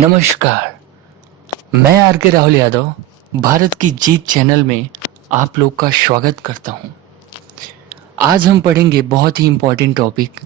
नमस्कार। मैं आर के राहुल यादव भारत की जीत चैनल में आप लोग का स्वागत करता हूं। आज हम पढ़ेंगे बहुत ही इम्पोर्टेंट टॉपिक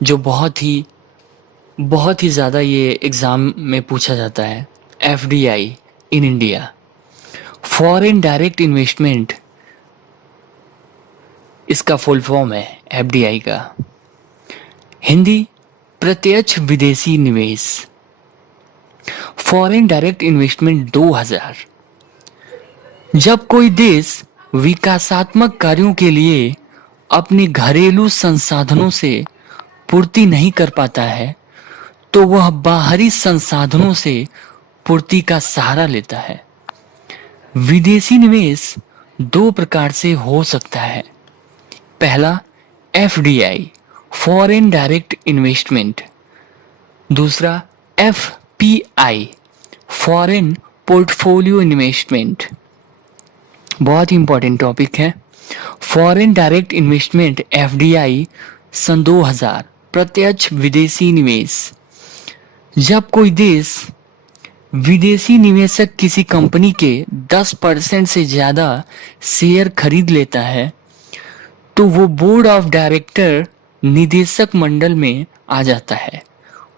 जो बहुत ही ज़्यादा ये एग्ज़ाम में पूछा जाता है। FDI in India, foreign direct investment, इसका फुल फॉर्म है एफडीआई का। हिंदी प्रत्यक्ष विदेशी निवेश। Foreign direct investment 2000। जब कोई देश विकासात्मक कार्यों के लिए अपने घरेलू संसाधनों से पूर्ति नहीं कर पाता है तो वह बाहरी संसाधनों से पूर्ति का सहारा लेता है। विदेशी निवेश दो प्रकार से हो सकता है। पहला एफडीआई, फॉरेन डायरेक्ट इन्वेस्टमेंट। दूसरा एफपीआई, फॉरेन पोर्टफोलियो इन्वेस्टमेंट। बहुत ही इंपॉर्टेंट टॉपिक है। फॉरेन डायरेक्ट इन्वेस्टमेंट एफडीआई सन 2000, प्रत्यक्ष विदेशी निवेश। जब कोई देश विदेशी निवेशक किसी कंपनी के 10% से ज़्यादा शेयर खरीद लेता है तो वो बोर्ड ऑफ डायरेक्टर, निदेशक मंडल में आ जाता है।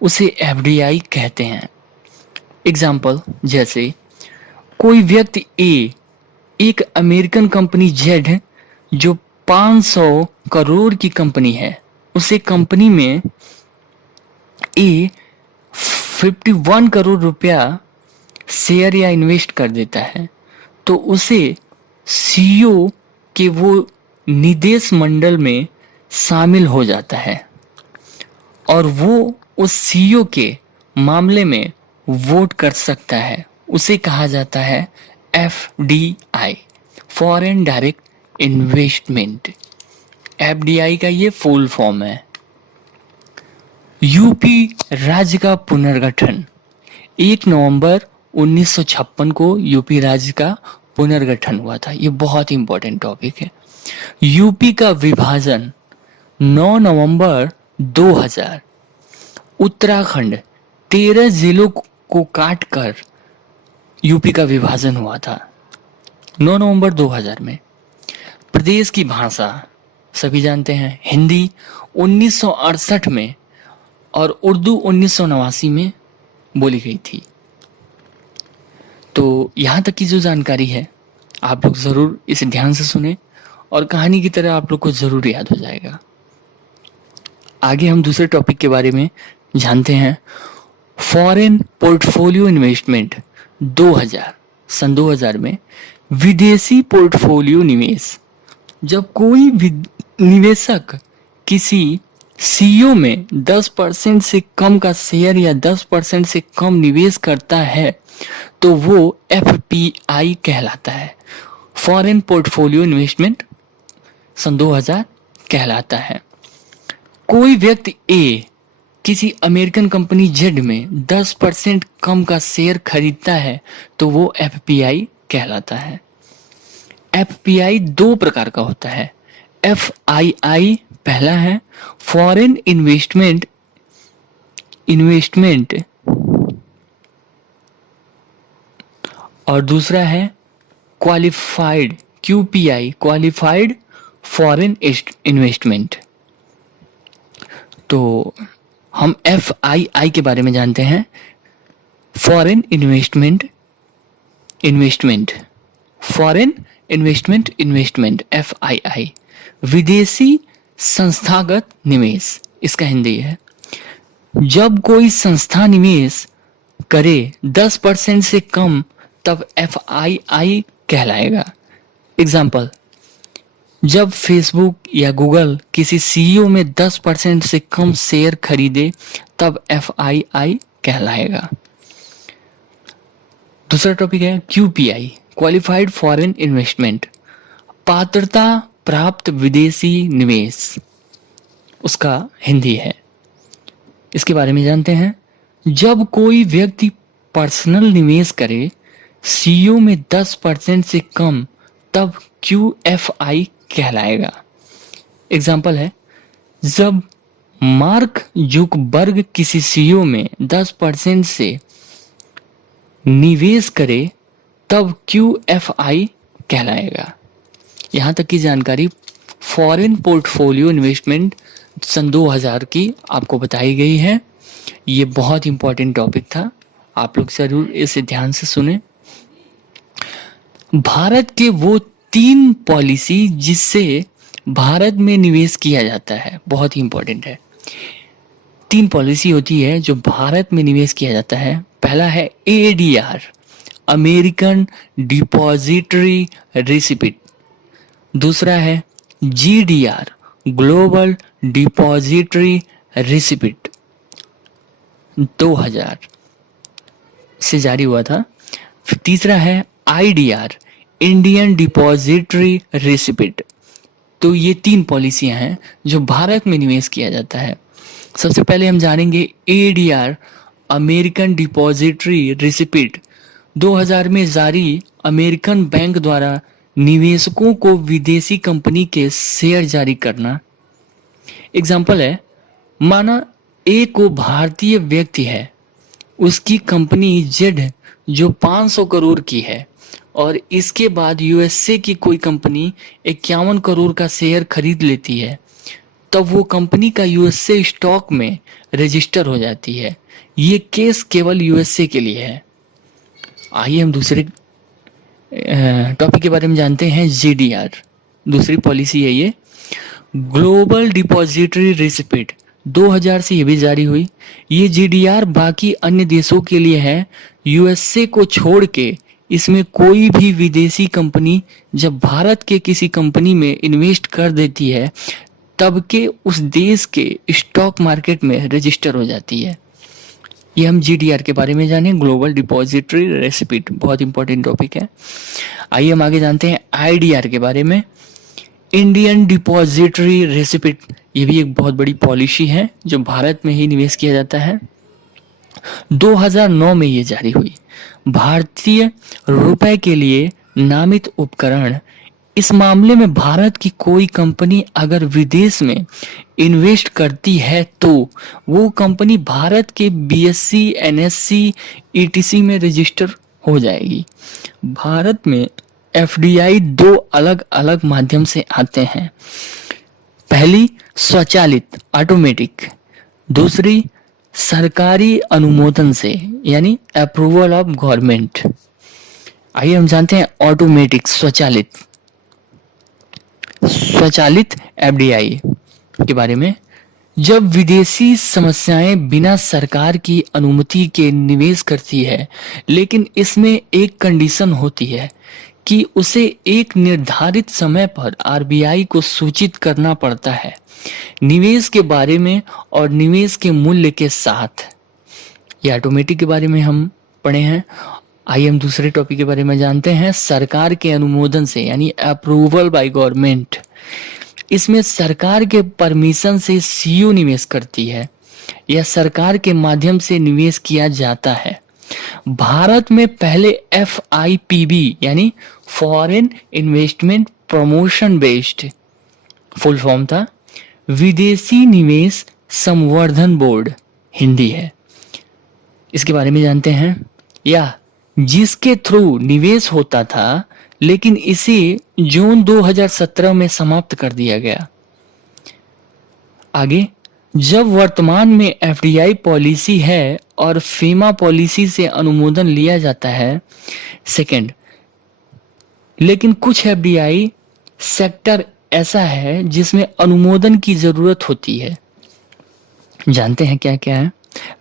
उसे एफडीआई कहते हैं। एग्जाम्पल, जैसे कोई व्यक्ति ए एक अमेरिकन कंपनी जेड जो 500 करोड़ की कंपनी है, उसे कंपनी में ए 51 करोड़ रुपया शेयर या इन्वेस्ट कर देता है तो उसे सीईओ के वो निदेश मंडल में शामिल हो जाता है और वो उस सीईओ के मामले में वोट कर सकता है। उसे कहा जाता है FDI, foreign direct investment. FDI का ये फुल फॉर्म है। यूपी राज्य का पुनर्गठन। 1 नवंबर 1956 को यूपी राज्य का पुनर्गठन हुआ था। ये बहुत ही इंपॉर्टेंट टॉपिक है। यूपी का विभाजन 9 नवंबर 2000। उत्तराखंड 13 जिलों को काटकर यूपी का विभाजन हुआ था 9 नवंबर 2000 में। प्रदेश की भाषा सभी जानते हैं, हिंदी 1968 में और उर्दू 1989 में बोली गई थी। तो यहाँ तक की जो जानकारी है आप लोग ज़रूर इसे ध्यान से सुने और कहानी की तरह आप लोग को ज़रूर याद हो जाएगा। आगे हम दूसरे टॉपिक के बारे में जानते हैं। फॉरेन पोर्टफोलियो इन्वेस्टमेंट 2000, सन 2000 में विदेशी पोर्टफोलियो निवेश। जब कोई निवेशक किसी सीईओ में 10% से कम का शेयर या 10% से कम निवेश करता है तो वो एफपीआई कहलाता है, फॉरेन पोर्टफोलियो इन्वेस्टमेंट सन 2000 कहलाता है। कोई व्यक्ति ए किसी अमेरिकन कंपनी जेड में 10% कम का शेयर खरीदता है तो वो एफपीआई कहलाता है। एफपीआई दो प्रकार का होता है। एफआईआई पहला है फॉरेन इन्वेस्टमेंट और दूसरा है qualified, QPI, qualified foreign investment. तो हम एफआईआई के बारे में जानते हैं। Foreign investment, foreign investment FII, विदेशी संस्थागत निवेश, इसका हिंदी है। जब कोई संस्था निवेश करे 10% से कम तब एफआईआई कहलाएगा। एग्जाम्पल, जब फेसबुक या गूगल किसी सीईओ में 10% से कम शेयर खरीदे तब एफआईआई कहलाएगा। दूसरा टॉपिक है क्यूपीआई, क्वालिफाइड फॉरेन इन्वेस्टमेंट, पात्रता प्राप्त विदेशी निवेश, उसका हिंदी है। इसके बारे में जानते हैं। जब कोई व्यक्ति पर्सनल निवेश करे सीईओ में 10% से कम तब क्यूएफआई कहलाएगा। एग्जाम्पल है, जब मार्क जुकबर्ग किसी सीईओ में 10% से निवेश करे तब QFI कहलाएगा। यहाँ तक की जानकारी फॉरेन पोर्टफोलियो इन्वेस्टमेंट सन 2000 की आपको बताई गई है। ये बहुत इंपॉर्टेंट टॉपिक था, आप लोग जरूर इसे ध्यान से सुने। भारत के वो 3 पॉलिसी जिससे भारत में निवेश किया जाता है, बहुत ही इंपॉर्टेंट है। 3 पॉलिसी होती है जो भारत में निवेश किया जाता है। पहला है ADR, अमेरिकन डिपॉजिटरी रिसिपिट। दूसरा है GDR, ग्लोबल डिपॉजिटरी रिसिपिट, 2000 से जारी हुआ था। तीसरा है IDR, इंडियन डिपॉजिटरी रिसिपिट। तो ये 3 पॉलिसियां हैं जो भारत में निवेश किया जाता है। सबसे पहले हम जानेंगे ADR, अमेरिकन डिपॉजिटरी रिसिपिट। 2000 में जारी अमेरिकन बैंक द्वारा निवेशकों को विदेशी कंपनी के शेयर जारी करना। एग्जाम्पल है, माना ए को भारतीय व्यक्ति है, उसकी कंपनी जेड जो 500 करोड़ की है और इसके बाद USA की कोई कंपनी 51 करोड़ का शेयर खरीद लेती है, तब वो कंपनी का USA स्टॉक में रजिस्टर हो जाती है। ये केस केवल USA के लिए है। आइए हम दूसरे टॉपिक के बारे में जानते हैं। GDR दूसरी पॉलिसी है, ये ग्लोबल डिपॉजिटरी रिसिपिट, 2000 से ये भी जारी हुई। ये GDR बाकी अन्य देशों के लिए है। USA को छोड़ के इसमें कोई भी विदेशी कंपनी जब भारत के किसी कंपनी में इन्वेस्ट कर देती है तब के उस देश के स्टॉक मार्केट में रजिस्टर हो जाती है। ये हम GDR के बारे में जानें, ग्लोबल डिपॉजिटरी रिसिपिट, बहुत इंपॉर्टेंट टॉपिक है। आइए हम आगे जानते हैं IDR के बारे में, इंडियन डिपॉजिटरी रिसिपिट। ये भी एक बहुत बड़ी पॉलिसी है जो भारत में ही निवेश किया जाता है। 2009 में ये जारी हुई। भारतीय रुपए के लिए नामित उपकरण। इस मामले में भारत की कोई कंपनी अगर विदेश में इन्वेस्ट करती है तो वो कंपनी भारत के BSE, NSE, ETC में रजिस्टर हो जाएगी। भारत में FDI 2 अलग अलग माध्यम से आते हैं। पहली स्वचालित ऑटोमेटिक, दूसरी सरकारी अनुमोदन से यानी अप्रूवल ऑफ गवर्नमेंट। आइए हम जानते हैं ऑटोमेटिक, स्वचालित FDI के बारे में। जब विदेशी समस्याएं बिना सरकार की अनुमति के निवेश करती है, लेकिन इसमें एक कंडीशन होती है कि उसे एक निर्धारित समय पर RBI को सूचित करना पड़ता है निवेश के बारे में और निवेश के मूल्य के साथ। ये ऑटोमेटिक के बारे में हम पढ़े हैं। आइए हम दूसरे टॉपिक के बारे में जानते हैं, सरकार के अनुमोदन से यानी अप्रूवल बाय गवर्नमेंट। इसमें सरकार के परमिशन से CEO निवेश करती है या सरकार के माध्यम से निवेश किया जाता है। भारत में पहले FIPB यानी foreign investment promotion based full form था, विदेशी निवेश संवर्धन बोर्ड, हिंदी है। इसके बारे में जानते हैं, या जिसके थ्रू निवेश होता था लेकिन इसे जून 2017 में समाप्त कर दिया गया। आगे, जब वर्तमान में FDI पॉलिसी है और FEMA पॉलिसी से अनुमोदन लिया जाता है। सेकंड, लेकिन कुछ FDI सेक्टर ऐसा है जिसमें अनुमोदन की जरूरत होती है। जानते हैं क्या क्या है।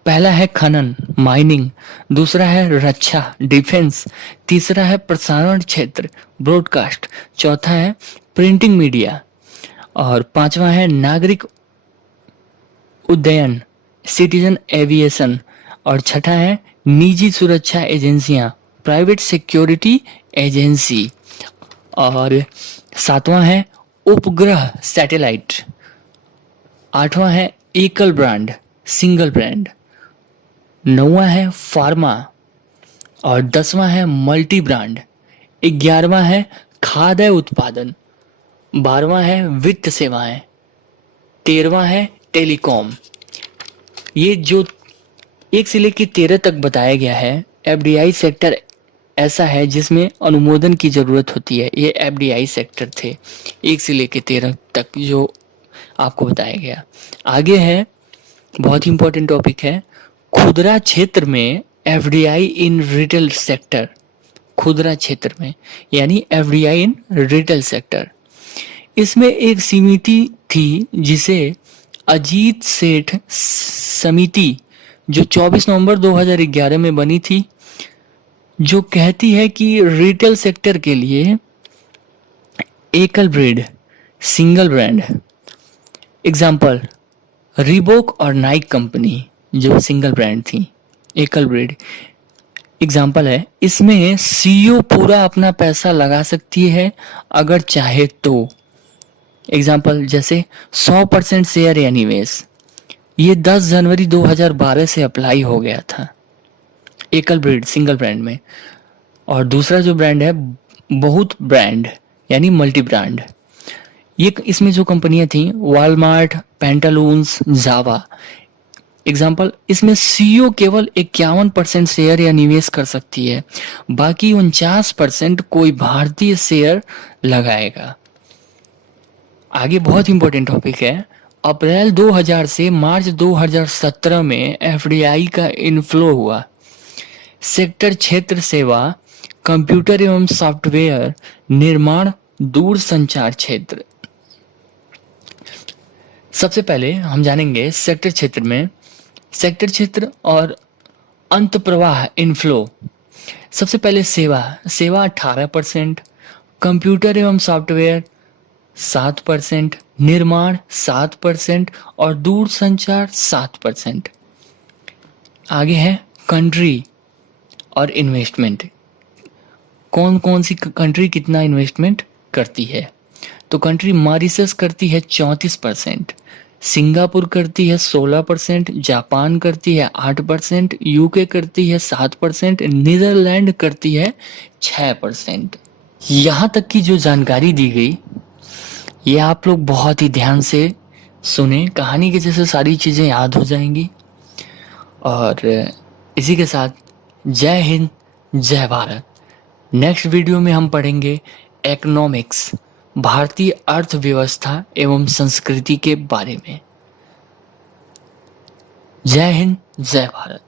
पहला है खनन, माइनिंग, दूसरा है रक्षा, डिफेंस, तीसरा है प्रसारण क्षेत्र, ब्रॉडकास्ट, चौथा है प्रिंटिंग मीडिया और पांचवा है नागरिक उड्डयन, सिटीजन एविएशन और छठा है निजी सुरक्षा एजेंसियां, प्राइवेट सिक्योरिटी एजेंसी और सातवां है उपग्रह सैटेलाइट, आठवां है एकल ब्रांड, सिंगल ब्रांड, नौवां है फार्मा और 10वां है मल्टी ब्रांड, 11वां है खाद्य उत्पादन, 12वां है वित्त सेवाएं, 13वां है टेलीकॉम। ये जो 1 से लेकर 13 तक बताया गया है एफडीआई सेक्टर ऐसा है जिसमें अनुमोदन की जरूरत होती है। ये एफडीआई सेक्टर थे 1 से लेकर 13 तक जो आपको बताया गया। आगे है, बहुत ही इंपॉर्टेंट टॉपिक है, खुदरा क्षेत्र में एफडीआई इन रिटेल सेक्टर। खुदरा क्षेत्र में यानी एफडीआई इन रिटेल सेक्टर। इसमें एक समिति थी जिसे अजीत सेठ समिति, जो 24 नवंबर 2011 में बनी थी, जो कहती है कि रिटेल सेक्टर के लिए एकल brand, single brand, example Reebok और नाइक कंपनी जो सिंगल ब्रांड थी, एकल ब्रांड एग्जाम्पल है। इसमें सीईओ पूरा अपना पैसा लगा सकती है अगर चाहे तो। एग्जाम्पल जैसे 100% शेयर या निवेश, ये 10 जनवरी 2012 से अप्लाई हो गया था एकल ब्रांड, सिंगल ब्रांड में। और दूसरा जो ब्रांड है बहुत ब्रांड यानी मल्टी ब्रांड, ये इसमें जो कंपनियां थी वॉलमार्ट, पेंटालून्स, जावा। एग्जाम्पल, इसमें सीईओ केवल 51% शेयर या निवेश कर सकती है, बाकी 49% कोई भारतीय शेयर लगाएगा। आगे बहुत इंपॉर्टेंट टॉपिक है, अप्रैल 2000 से मार्च 2017 में एफडीआई का इनफ्लो हुआ। सेक्टर क्षेत्र सेवा, कंप्यूटर एवं सॉफ्टवेयर निर्माण, दूर संचार क्षेत्र। सबसे पहले हम जानेंगे सेक्टर क्षेत्र में, सेक्टर क्षेत्र और अंत प्रवाह इनफ्लो। सबसे पहले सेवा 18%, कंप्यूटर एवं सॉफ्टवेयर 7%, निर्माण 7% और दूर संचार 7%। आगे है कंट्री और इन्वेस्टमेंट, कौन कौन सी कंट्री कितना इन्वेस्टमेंट करती है। तो कंट्री मॉरिशस करती है 34%, सिंगापुर करती है 16%, जापान करती है 8%, यूके करती है 7%, नीदरलैंड करती है 6%। यहाँ तक की जो जानकारी दी गई ये आप लोग बहुत ही ध्यान से सुने, कहानी के जैसे सारी चीज़ें याद हो जाएंगी। और इसी के साथ जय हिंद, जय भारत। नेक्स्ट वीडियो में हम पढ़ेंगे इकोनॉमिक्स, भारतीय अर्थव्यवस्था एवं संस्कृति के बारे में। जय हिंद, जय भारत।